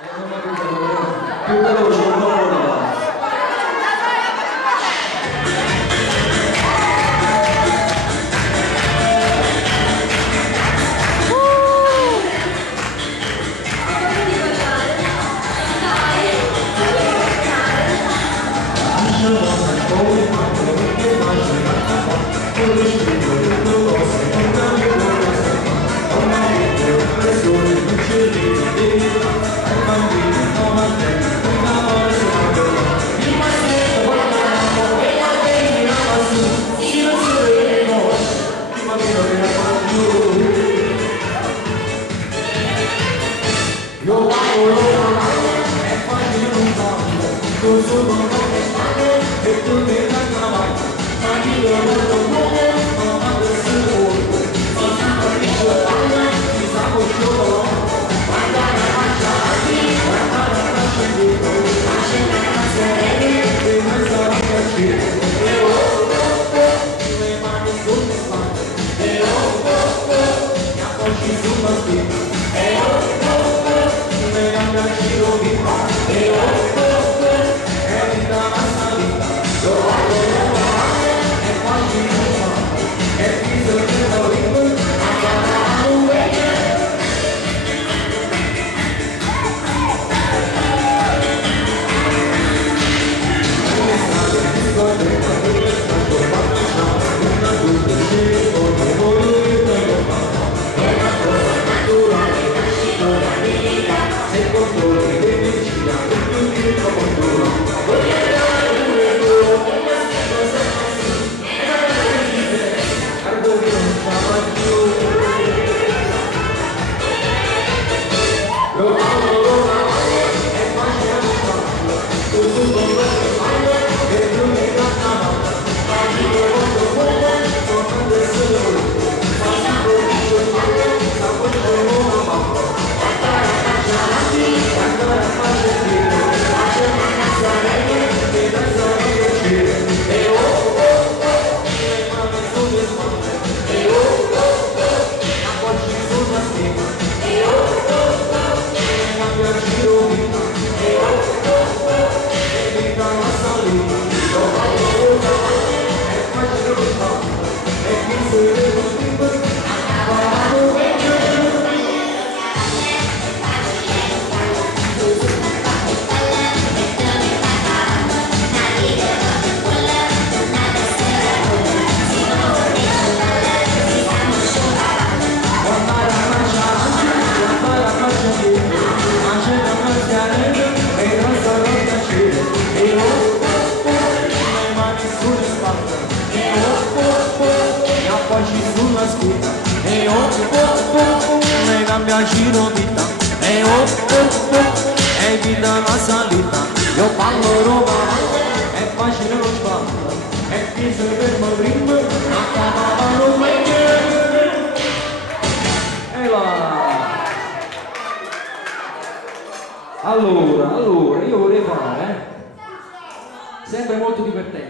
Più veloce, un po' giro vita e è vita la salita, io parlo Roma, è facile non sbaglio, è chi si ferma prima, a casa non meglio. E va! Allora, io vorrei fare, sempre molto divertente.